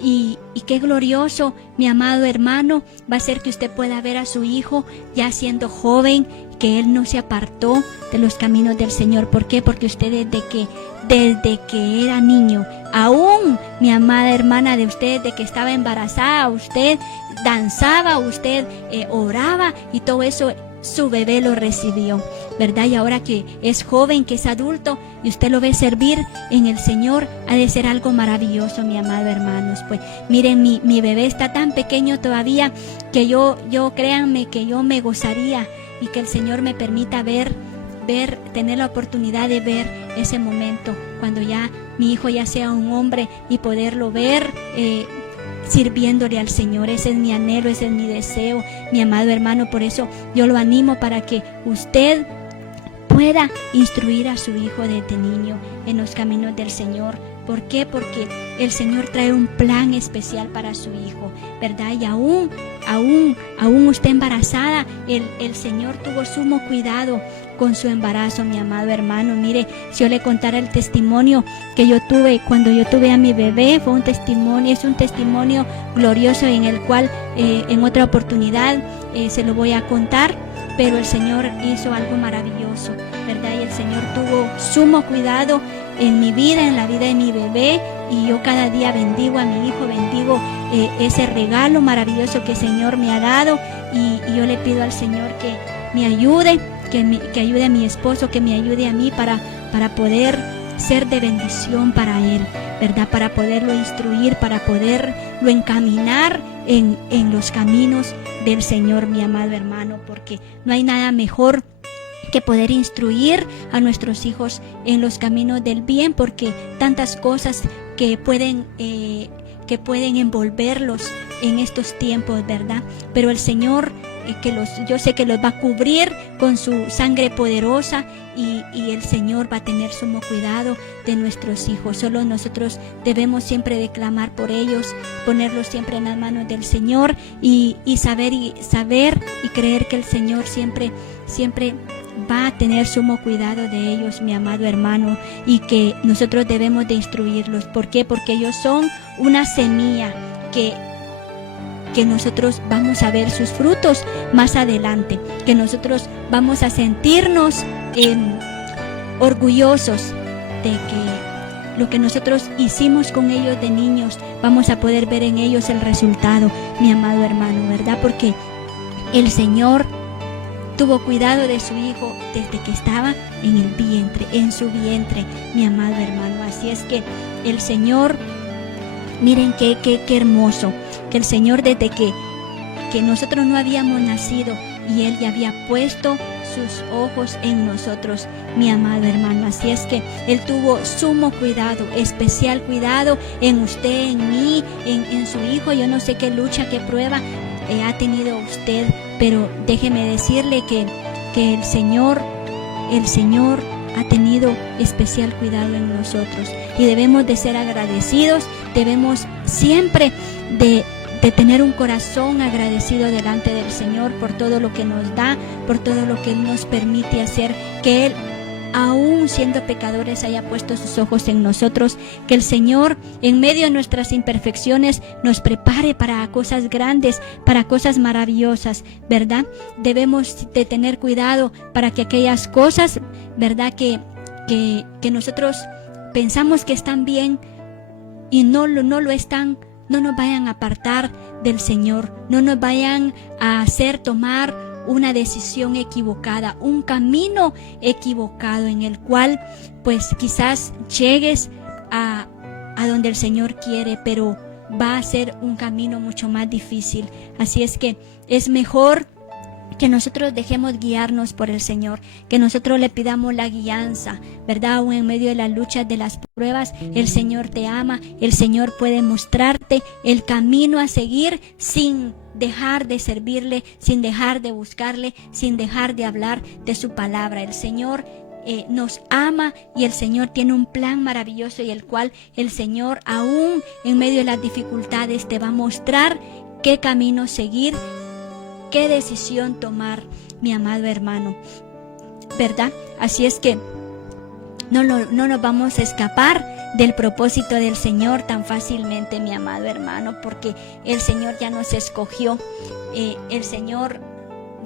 Y qué glorioso, mi amado hermano, va a ser que usted pueda ver a su hijo ya siendo joven, que él no se apartó de los caminos del Señor. ¿Por qué? Porque usted desde que era niño, aún mi amada hermana, de usted, de que estaba embarazada, usted danzaba, usted oraba, y todo eso su bebé lo recibió, ¿verdad? Y ahora que es joven, que es adulto, y usted lo ve servir en el Señor, ha de ser algo maravilloso, mi amado hermanos. Pues miren, mi bebé está tan pequeño todavía que yo créanme que yo me gozaría, y que el Señor me permita tener la oportunidad de ver ese momento cuando ya mi hijo ya sea un hombre, y poderlo ver sirviéndole al Señor. Ese es mi anhelo, ese es mi deseo, mi amado hermano. Por eso yo lo animo para que usted pueda instruir a su hijo desde niño en los caminos del Señor. ¿Por qué? Porque el Señor trae un plan especial para su hijo, ¿verdad? Y aún usted embarazada, el Señor tuvo sumo cuidado con su embarazo, mi amado hermano. Mire, si yo le contara el testimonio que yo tuve cuando yo tuve a mi bebé, es un testimonio glorioso, en el cual en otra oportunidad se lo voy a contar. Pero el Señor hizo algo maravilloso, ¿verdad? Y el Señor tuvo sumo cuidado en mi vida, en la vida de mi bebé, y yo cada día bendigo a mi hijo, bendigo ese regalo maravilloso que el Señor me ha dado, y yo le pido al Señor que me ayude, que ayude a mi esposo, que me ayude a mí para poder ser de bendición para él, ¿verdad? Para poderlo instruir, para poderlo encaminar en los caminos del Señor, mi amado hermano, porque no hay nada mejor que poder instruir a nuestros hijos en los caminos del bien, porque tantas cosas que pueden envolverlos en estos tiempos, ¿verdad? Pero el Señor yo sé que los va a cubrir con su sangre poderosa, y el Señor va a tener sumo cuidado de nuestros hijos. Solo nosotros debemos siempre de clamar por ellos, ponerlos siempre en las manos del Señor, y saber y creer que el Señor siempre va a tener sumo cuidado de ellos, mi amado hermano, y que nosotros debemos de instruirlos. ¿Por qué? Porque ellos son una semilla que nosotros vamos a ver sus frutos más adelante, que nosotros vamos a sentirnos orgullosos de que lo que nosotros hicimos con ellos de niños, vamos a poder ver en ellos el resultado, mi amado hermano, ¿verdad? Porque el Señor tuvo cuidado de su hijo desde que estaba en su vientre, mi amado hermano. Así es que el Señor, miren qué hermoso, que el Señor desde que nosotros no habíamos nacido, y Él ya había puesto sus ojos en nosotros, mi amado hermano. Así es que Él tuvo sumo cuidado, especial cuidado en usted, en mí, en su hijo. Yo no sé qué lucha, qué prueba ha tenido usted, pero déjeme decirle que el Señor ha tenido especial cuidado en nosotros, y debemos de ser agradecidos, debemos siempre de tener un corazón agradecido delante del Señor por todo lo que nos da, por todo lo que Él nos permite hacer, que Él, aún siendo pecadores, haya puesto sus ojos en nosotros, que el Señor, en medio de nuestras imperfecciones, nos prepare para cosas grandes, para cosas maravillosas, ¿verdad? Debemos de tener cuidado para que aquellas cosas, ¿verdad?, que nosotros pensamos que están bien y no lo están, no nos vayan a apartar del Señor, no nos vayan a hacer tomar una decisión equivocada, un camino equivocado, en el cual pues quizás llegues a donde el Señor quiere, pero va a ser un camino mucho más difícil. Así es que es mejor que nosotros dejemos guiarnos por el Señor, que nosotros le pidamos la guianza, ¿verdad? Aún en medio de las luchas, de las pruebas, el Señor te ama, el Señor puede mostrarte el camino a seguir sin dejar de servirle, sin dejar de buscarle, sin dejar de hablar de su palabra. El Señor nos ama y el Señor tiene un plan maravilloso y el cual el Señor aún en medio de las dificultades te va a mostrar qué camino seguir, qué decisión tomar, mi amado hermano, ¿verdad? Así es que no nos vamos a escapar del propósito del Señor tan fácilmente, mi amado hermano, porque el Señor ya nos escogió, el Señor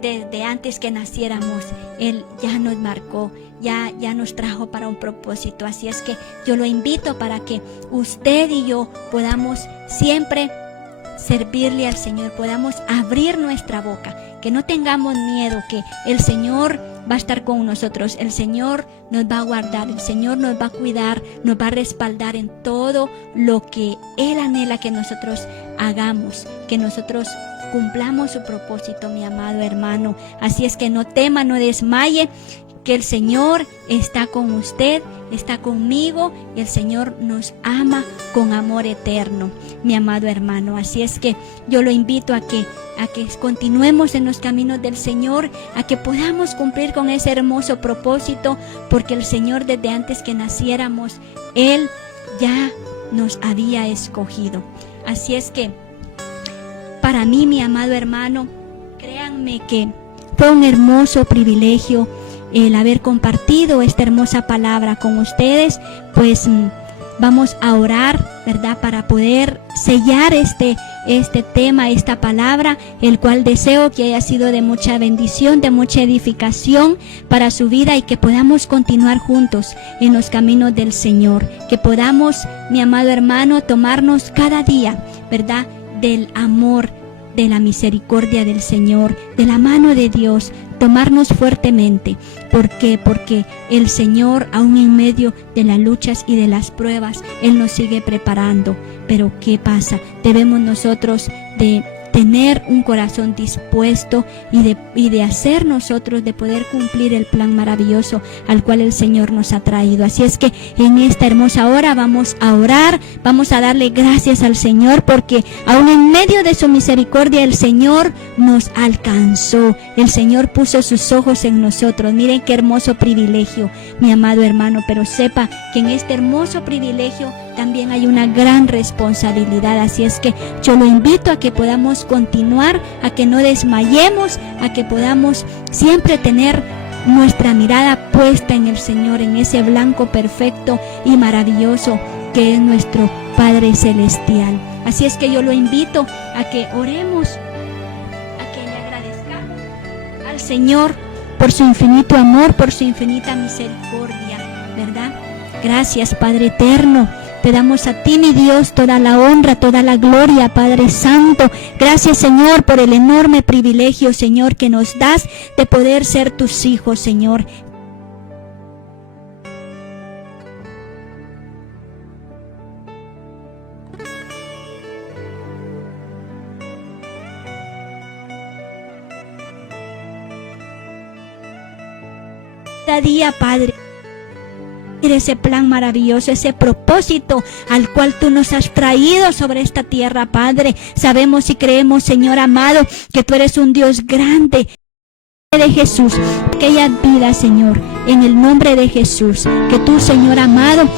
desde antes que naciéramos, Él ya nos marcó, ya nos trajo para un propósito. Así es que yo lo invito para que usted y yo podamos siempre servirle al Señor, podamos abrir nuestra boca, que no tengamos miedo, que el Señor va a estar con nosotros, el Señor nos va a guardar, el Señor nos va a cuidar, nos va a respaldar en todo lo que Él anhela que nosotros hagamos, que nosotros cumplamos su propósito, mi amado hermano. Así es que no tema, no desmaye, que el Señor está con usted, está conmigo, y el Señor nos ama con amor eterno, mi amado hermano. Así es que yo lo invito a que continuemos en los caminos del Señor, a que podamos cumplir con ese hermoso propósito, porque el Señor desde antes que naciéramos, Él ya nos había escogido. Así es que para mí, mi amado hermano, créanme que fue un hermoso privilegio el haber compartido esta hermosa palabra con ustedes. Pues vamos a orar, ¿verdad?, para poder sellar este tema, esta palabra, el cual deseo que haya sido de mucha bendición, de mucha edificación para su vida, y que podamos continuar juntos en los caminos del Señor, que podamos, mi amado hermano, tomarnos cada día, ¿verdad?, del amor, de la misericordia del Señor, de la mano de Dios, tomarnos fuertemente. ¿Por qué? Porque el Señor, aún en medio de las luchas y de las pruebas, Él nos sigue preparando. Pero ¿qué pasa? Debemos nosotros de tener un corazón dispuesto y de hacer nosotros, de poder cumplir el plan maravilloso al cual el Señor nos ha traído. Así es que en esta hermosa hora vamos a orar, vamos a darle gracias al Señor, porque aún en medio de su misericordia el Señor nos alcanzó, el Señor puso sus ojos en nosotros. Miren qué hermoso privilegio, mi amado hermano, pero sepa que en este hermoso privilegio también hay una gran responsabilidad. Así es que yo lo invito a que podamos continuar, a que no desmayemos, a que podamos siempre tener nuestra mirada puesta en el Señor, en ese blanco perfecto y maravilloso que es nuestro Padre Celestial. Así es que yo lo invito a que oremos, a que le agradezcamos al Señor por su infinito amor, por su infinita misericordia, ¿verdad? Gracias, Padre eterno. Te damos a ti, mi Dios, toda la honra, toda la gloria, Padre Santo. Gracias, Señor, por el enorme privilegio, Señor, que nos das de poder ser tus hijos, Señor. Cada día, Padre, ese plan maravilloso, ese propósito al cual tú nos has traído sobre esta tierra, Padre. Sabemos y creemos, Señor amado, que tú eres un Dios grande. De Jesús, aquella vida, Señor, en el nombre de Jesús, que tú, Señor amado,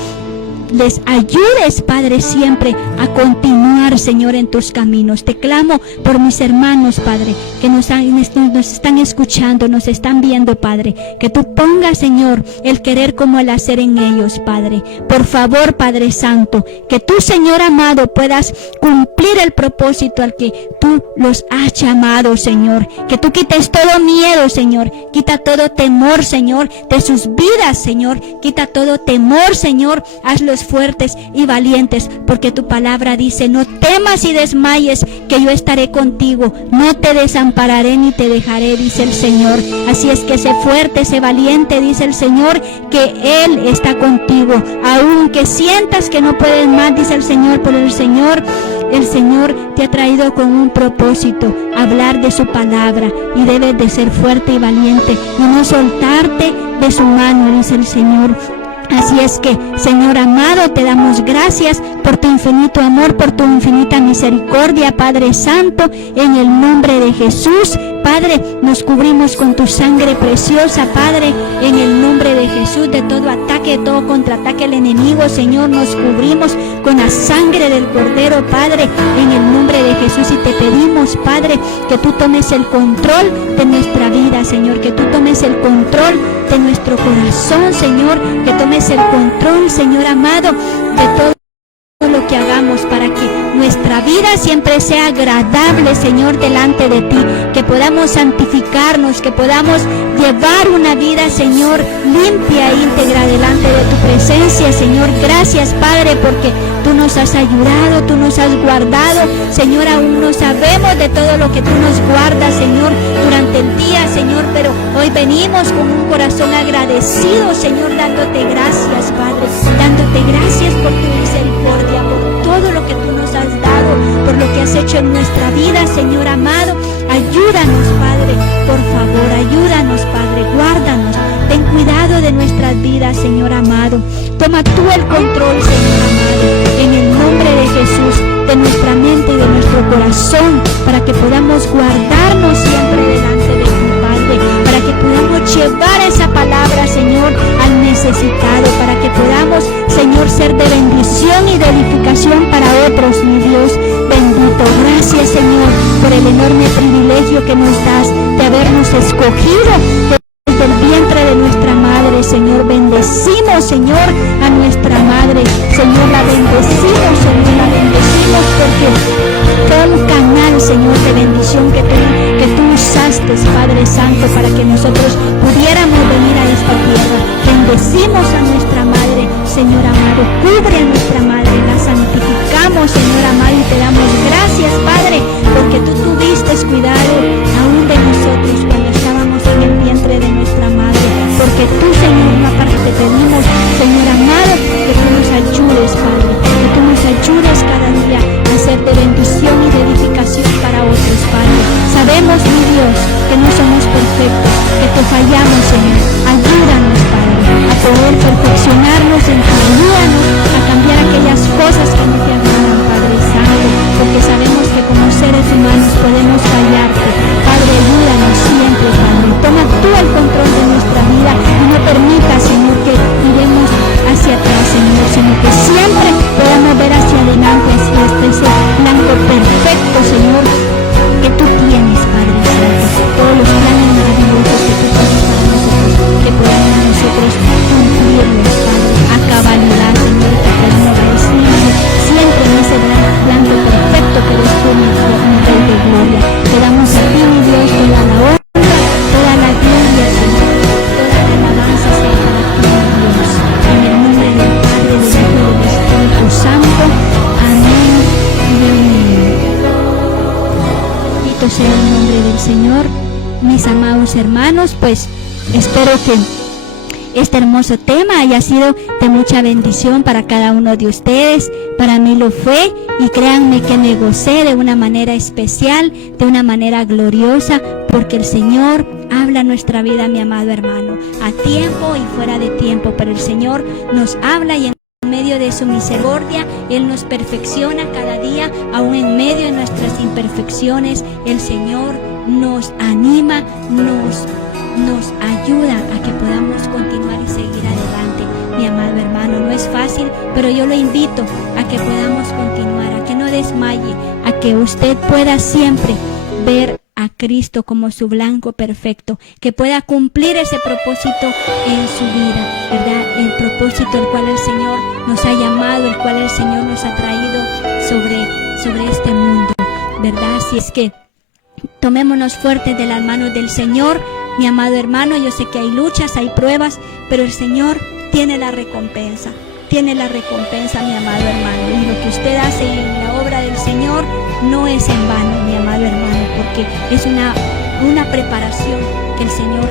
les ayudes, Padre, siempre a continuar, Señor, en tus caminos. Te clamo por mis hermanos, Padre, que nos están escuchando, nos están viendo, Padre, que tú pongas, Señor, el querer como el hacer en ellos, Padre. Por favor, Padre Santo, que tú, Señor amado, puedas cumplir el propósito al que tú los has llamado, Señor. Que tú quites todo miedo, Señor. Quita todo temor, Señor, de sus vidas, Señor. Quita todo temor, Señor. Hazlos fuertes y valientes, porque tu palabra dice: no temas y desmayes, que yo estaré contigo, no te desampararé ni te dejaré, dice el Señor. Así es que sé fuerte, sé valiente, dice el Señor, que Él está contigo, aunque sientas que no puedes más, dice el Señor, pero el Señor te ha traído con un propósito, hablar de su palabra, y debes de ser fuerte y valiente y no soltarte de su mano, dice el Señor. Así es que, Señor amado, te damos gracias por tu infinito amor, por tu infinita misericordia, Padre Santo, en el nombre de Jesús. Padre, nos cubrimos con tu sangre preciosa, Padre, en el nombre de Jesús, de todo ataque, de todo contraataque del enemigo, Señor, nos cubrimos con la sangre del Cordero, Padre, en el nombre de Jesús, y te pedimos, Padre, que tú tomes el control de nuestra vida, Señor, que tú tomes el control de nuestro corazón, Señor, que tomes el control, Señor amado, de todo lo que hagamos, para que nuestra vida siempre sea agradable, Señor, delante de ti, que podamos santificarnos, que podamos llevar una vida, Señor, limpia e íntegra delante de tu presencia, Señor. Gracias, Padre, porque tú nos has ayudado, tú nos has guardado, Señor. Aún no sabemos de todo lo que tú nos guardas, Señor, durante el día, Señor, pero hoy venimos con un corazón agradecido, Señor, dándote gracias, Padre, dándote gracias por tu misericordia, por todo lo que tú nos has dado, por lo que has hecho en nuestra vida, Señor amado. Ayúdanos, Padre, por favor, ayúdanos, Padre, guárdanos, ten cuidado de nuestras vidas, Señor amado. Toma tú el control, Señor amado, en el nombre de Jesús, de nuestra mente y de nuestro corazón, para que podamos guardarnos siempre delante de tu Padre, para que podamos llevar esa palabra, Señor, al necesitado, para que podamos, Señor, ser de bendición y de edificación para otros, mi Dios bendito. Gracias, Señor, por el enorme privilegio que nos das de habernos escogido desde el vientre de nuestra madre, Señor. Bendecimos, Señor, a nuestra madre, Señor, la bendecimos, Señor, la bendecimos porque fue un canal, Señor, de bendición que tú usaste, Padre Santo, para que nosotros pudiéramos venir a esta tierra. Bendecimos a nuestra madre, Señor amado, cubre a nuestra madre, la santificamos, Señor amado, y te damos gracias, Padre, porque tú tuviste cuidado aún de nosotros cuando estábamos en el vientre de nuestra madre, porque tú, Señor, aparte te pedimos, Señor amado, que tú nos ayudes, Padre, que tú nos ayudes cada día a ser de bendición y de edificación para otros, Padre. Sabemos, mi Dios, que no somos perfectos, que te fallamos, Señor. Ayúdanos, Padre, a poder perfeccionarnos en ti. Ayúdanos a cambiar aquellas cosas que no te agradan, Padre Santo, porque sabemos que como seres humanos podemos fallarte. Padre, ayúdanos siempre, Padre. Toma tú el control de nuestra vida y no permita, Señor, que miremos hacia atrás, Señor, sino que siempre podamos ver hacia adelante, hacia ese blanco perfecto, Señor, que tú tienes, Padre Santo. Todos los planes maravillosos que tú tienes para nosotros, que podamos nosotros cumplirlos, Padre, a cabalidad, Señor, te pedimos agradecidos siempre en ese blanco perfecto que eres tú, mi Rey de gloria. Te damos a ti, mi Dios, toda la honra, toda la gloria, Señor, toda la alabanza, Señor, a ti, mi Dios. En el nombre del Padre, del Hijo y del Espíritu Santo. Amén y amén. Bendito sea el nombre del Señor. Mis amados hermanos, pues espero que este hermoso tema haya sido de mucha bendición para cada uno de ustedes. Para mí lo fue, y créanme que me gocé de una manera especial, de una manera gloriosa, porque el Señor habla nuestra vida, mi amado hermano, a tiempo y fuera de tiempo, pero el Señor nos habla, y en medio de su misericordia Él nos perfecciona cada día, aún en medio de nuestras imperfecciones. El Señor nos anima, nos ayuda a que podamos continuar y seguir adelante, mi amado hermano. No es fácil, pero yo lo invito a que podamos continuar, a que no desmaye, a que usted pueda siempre ver a Cristo como su blanco perfecto, que pueda cumplir ese propósito en su vida, ¿verdad? El propósito el cual el Señor nos ha llamado, el cual el Señor nos ha traído sobre este mundo, ¿verdad? Así es que tomémonos fuertes de las manos del Señor, mi amado hermano. Yo sé que hay luchas, hay pruebas, pero el Señor tiene la recompensa, mi amado hermano. Y lo que usted hace en la obra del Señor no es en vano, mi amado hermano, porque es una preparación que el Señor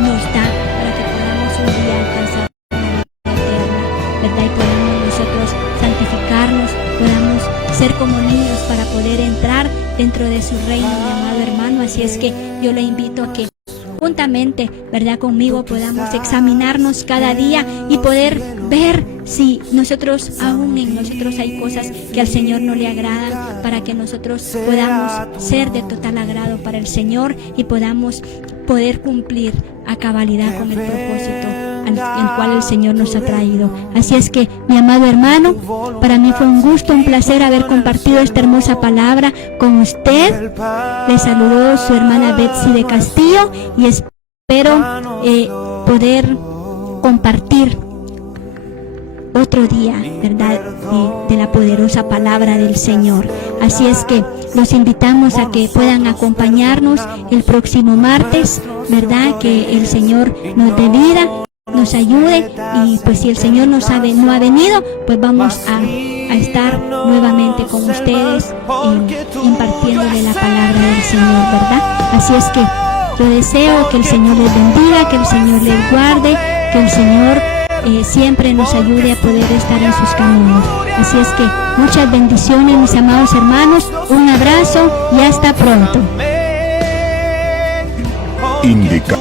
nos da para que podamos un día alcanzar la vida eterna, ¿verdad? Y podamos nosotros santificarnos, podamos ser como niños para poder entrar dentro de su reino, mi amado hermano. Así es que yo le invito a que juntamente, ¿verdad?, conmigo podamos examinarnos cada día y poder ver si nosotros, aún en nosotros hay cosas que al Señor no le agradan, para que nosotros podamos ser de total agrado para el Señor y podamos poder cumplir a cabalidad con el propósito el cual el Señor nos ha traído. Así es que, mi amado hermano, para mí fue un gusto, un placer haber compartido esta hermosa palabra con usted. Le saludó su hermana Betsy de Castillo y espero poder compartir otro día, ¿verdad?, de la poderosa palabra del Señor. Así es que los invitamos a que puedan acompañarnos el próximo martes, ¿verdad?, que el Señor nos dé vida, nos ayude, y pues si el Señor no ha venido, pues vamos a estar nuevamente con ustedes impartiéndole la palabra del Señor, ¿verdad? Así es que yo deseo que el Señor les bendiga, que el Señor les guarde, que el Señor siempre nos ayude a poder estar en sus caminos. Así es que muchas bendiciones, mis amados hermanos, un abrazo y hasta pronto. Indica.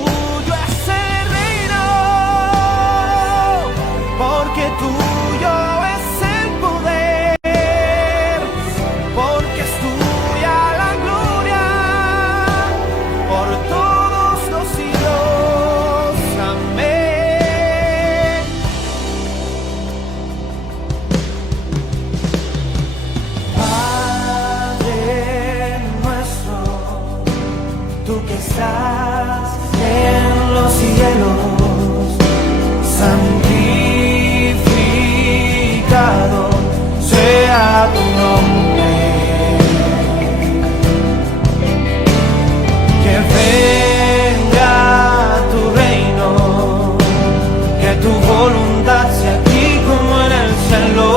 Santificado sea tu nombre, que venga tu reino, que tu voluntad sea aquí como en el cielo.